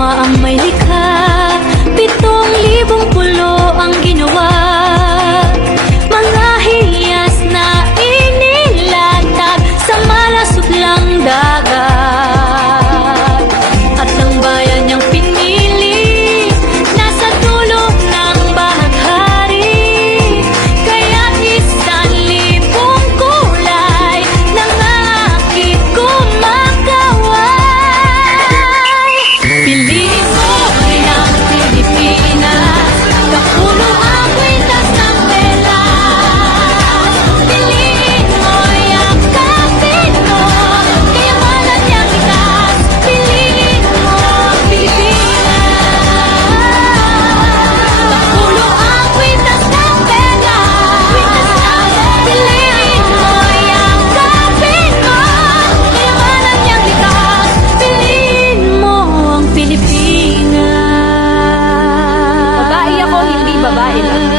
nawa ang may likha. Pitong Yeah.